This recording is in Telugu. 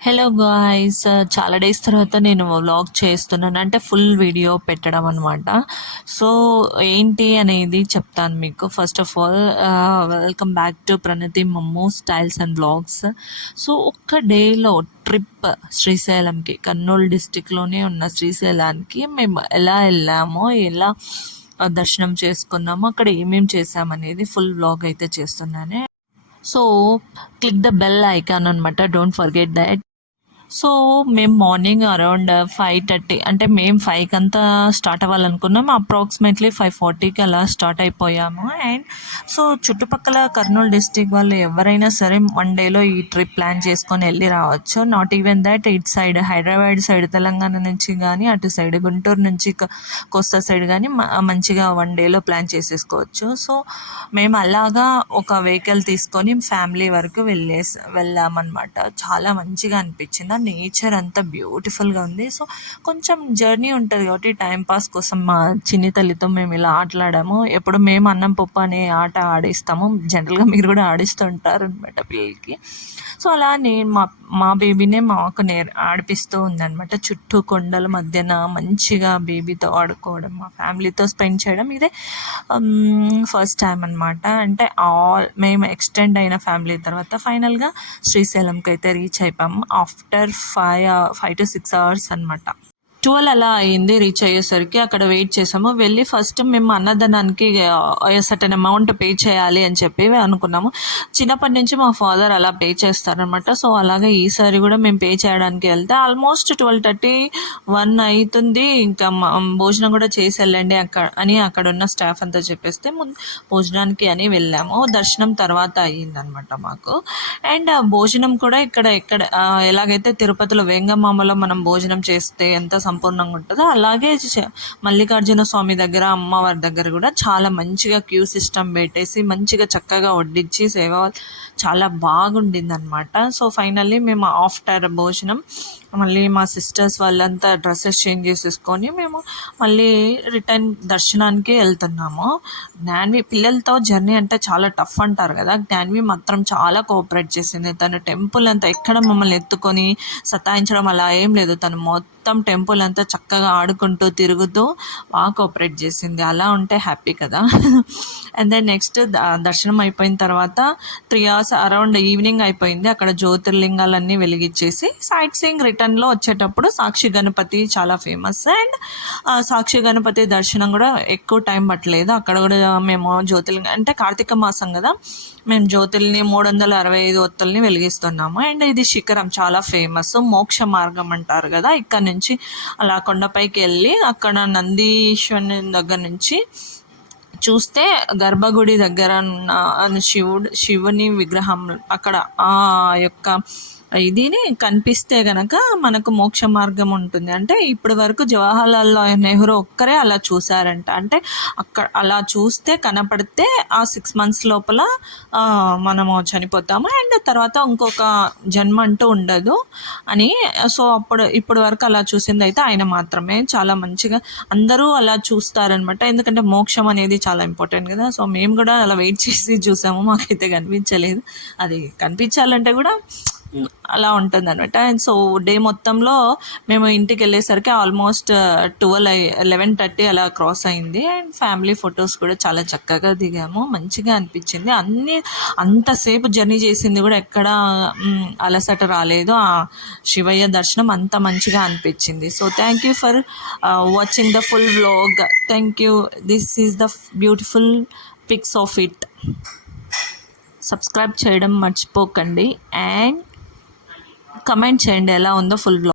హలో గాయ్స్ uh, చాలా డేస్ తర్వాత నేను వ్లాగ్ చేస్తున్నాను. అంటే ఫుల్ వీడియో పెట్టడం అనమాట సో ఏంటి అనేది చెప్తాను మీకు. First of all welcome back to Pranathi Mammu styles and vlogs so ఒక్క డేలో ట్రిప్ శ్రీశైలంకి కర్నూలు డిస్టిక్లోనే ఉన్న శ్రీశైలానికి మేము ఎలా వెళ్ళామో ఎలా దర్శనం చేసుకున్నాము అక్కడ ఏమేమి చేసామనేది ఫుల్ వ్లాగ్ అయితే చేస్తున్నానే. So click the bell icon అనమాట డోంట్ ఫర్గెట్ దట్ సో మేము మార్నింగ్ అరౌండ్ ఫైవ్ థర్టీ అంటే మేము ఫైవ్కి అంతా స్టార్ట్ అవ్వాలనుకున్నాం. అప్రాక్సిమేట్లీ ఫైవ్ ఫార్టీకి అలా స్టార్ట్ అయిపోయాము. అండ్ సో చుట్టుపక్కల కర్నూలు డిస్టిక్ వాళ్ళు ఎవరైనా సరే వన్ డేలో ఈ ట్రిప్ ప్లాన్ చేసుకొని వెళ్ళి రావచ్చు. Not even that it side Hyderabad side Telangana నుంచి కానీ అటు సైడ్ గుంటూరు నుంచి కోస్తా సైడ్ కానీ మంచిగా వన్ డేలో ప్లాన్ చేసేసుకోవచ్చు. సో మేము అలాగా ఒక వెహికల్ తీసుకొని ఫ్యామిలీ వరకు వెళ్ళేసి వెళ్ళామన్నమాట. చాలా మంచిగా అనిపించింది. నేచర్ అంతా బ్యూటిఫుల్గా ఉంది. సో కొంచెం జర్నీ ఉంటుంది కాబట్టి టైం పాస్ కోసం మా చిన్ని తల్లితో మేము ఇలా ఆటలాడాము. ఎప్పుడు మేము అన్నం పప్పు అనే ఆట ఆడిస్తాము. జనరల్గా మీరు కూడా ఆడిస్తుంటారు అనమాట పిల్లలకి. సో అలా నేను మా మా బేబీనే మాకు నేర్ ఆడిపిస్తూ ఉందనమాట చుట్టూ కొండల మధ్యన మంచిగా బేబీతో ఆడుకోవడం మా ఫ్యామిలీతో స్పెండ్ చేయడం. ఇదే ఫస్ట్ టైం అనమాట అంటే ఆల్ మేము ఎక్స్టెండ్ అయిన ఫ్యామిలీ తర్వాత ఫైనల్గా శ్రీశైలంకి అయితే రీచ్ అయిపోయాము. After five five to six hours అనమాట ట్వెల్వ్ అలా అయింది రీచ్ అయ్యేసరికి. అక్కడ వెయిట్ చేసాము. వెళ్ళి ఫస్ట్ మేము అన్నదానానికి సటన్ అమౌంట్ పే చేయాలి అని చెప్పి అనుకున్నాము. చిన్నప్పటి నుంచి మా ఫాదర్ అలా పే చేస్తారనమాట సో అలాగే ఈసారి కూడా మేము పే చేయడానికి వెళ్తే ఆల్మోస్ట్ ట్వెల్వ్ థర్టీ వన్ అవుతుంది. ఇంకా భోజనం కూడా చేసి వెళ్ళండి అక్కడ అని అక్కడ ఉన్న స్టాఫ్ అంతా చెప్పేస్తే భోజనానికి అని వెళ్ళాము. దర్శనం తర్వాత అయ్యిందనమాట మాకు. అండ్ భోజనం కూడా ఇక్కడ ఎక్కడ ఎలాగైతే తిరుపతిలో వేంగమామలో మనం భోజనం చేస్తే ఎంత సంపూర్ణంగా ఉంటుందో అలాగే మల్లికార్జున స్వామి దగ్గర అమ్మవారి దగ్గర కూడా చాలా మంచిగా క్యూ సిస్టమ్ పెట్టేసి మంచిగా చక్కగా వడ్డించి సేవ చాలా బాగుండింది అనమాట సో ఫైనల్లీ మేము ఆఫ్టర్ భోజనం మళ్ళీ మా సిస్టర్స్ వాళ్ళంతా డ్రెస్సెస్ చేంజ్ చేసేసుకొని మేము మళ్ళీ రిటర్న్ దర్శనానికి వెళ్తున్నాము. జ్ఞాన్వి పిల్లలతో జర్నీ అంటే చాలా టఫ్ అంటారు కదా. జ్ఞాన్వి మాత్రం చాలా కోఆపరేట్ చేసింది. తను టెంపుల్ అంతా ఎక్కడ మమ్మల్ని ఎత్తుకొని సతాయించడం అలా ఏం లేదు. తను మొత్తం మొత్తం టెంపుల్ అంతా చక్కగా ఆడుకుంటూ తిరుగుతూ బాగా కోఆపరేట్ చేసింది. అలా ఉంటే హ్యాపీ కదా. అండ్ దెన్ నెక్స్ట్ దర్శనం అయిపోయిన తర్వాత త్రీ అవర్స్ అరౌండ్ ఈవినింగ్ అయిపోయింది. అక్కడ జ్యోతిర్లింగాలన్నీ వెలిగించేసి సైట్ సీయింగ్ రిటర్న్లో వచ్చేటప్పుడు సాక్షి గణపతి చాలా ఫేమస్. అండ్ సాక్షి గణపతి దర్శనం కూడా ఎక్కువ టైం పట్టలేదు. అక్కడ కూడా మేము జ్యోతిర్లింగ అంటే కార్తీక మాసం కదా. మేము జ్యోతుల్ని మూడు వందల అరవై ఐదు ఒత్తుల్ని వెలిగిస్తున్నాము. అండ్ ఇది శిఖరం చాలా ఫేమస్. మోక్ష మార్గం అంటారు కదా. ఇక్కడ నుంచి అలా కొండపైకి వెళ్ళి అక్కడ నందీశ్వరుని దగ్గర నుంచి చూస్తే గర్భగుడి దగ్గర ఉన్న శివుడు శివుని విగ్రహం అక్కడ ఆ యొక్క ఇదిని కనిపిస్తే గనక మనకు మోక్ష మార్గం ఉంటుంది. అంటే ఇప్పటి వరకు జవహర్లాల్ నెహ్రూ ఒక్కరే అలా చూసారంట అంటే అక్కడ అలా చూస్తే కనపడితే ఆ సిక్స్ మంత్స్ లోపల మనము చనిపోతాము. అండ్ తర్వాత ఇంకొక జన్మ అంటూ ఉండదు అని సో అప్పుడు ఇప్పటి వరకు అలా చూసింది అయితే ఆయన మాత్రమే. చాలా మంచిగా అందరూ అలా చూస్తారనమాట. ఎందుకంటే మోక్షం అనేది చాలా ఇంపార్టెంట్ కదా. సో మేము కూడా అలా వెయిట్ చేసి చూసాము. మాకైతే కనిపించలేదు. అది కనిపించాలంటే కూడా అలా ఉంటుంది అనమాట అండ్ సో డే మొత్తంలో మేము ఇంటికి వెళ్ళేసరికి ఆల్మోస్ట్ ట్వెల్వ్ అయి లెవెన్ థర్టీ అలా క్రాస్ అయింది. అండ్ ఫ్యామిలీ ఫొటోస్ కూడా చాలా చక్కగా దిగాము. మంచిగా అనిపించింది. అన్ని అంతసేపు జర్నీ చేసింది కూడా ఎక్కడ అలసట రాలేదు. ఆ శివయ్య దర్శనం అంత మంచిగా అనిపించింది. So thank you for watching the full vlog thank you this is the beautiful pics of it subscribe చేయడం మర్చిపోకండి. అండ్ కమెంట్ చేయండి ఎలా ఉందో ఫుల్ బ్లాగ్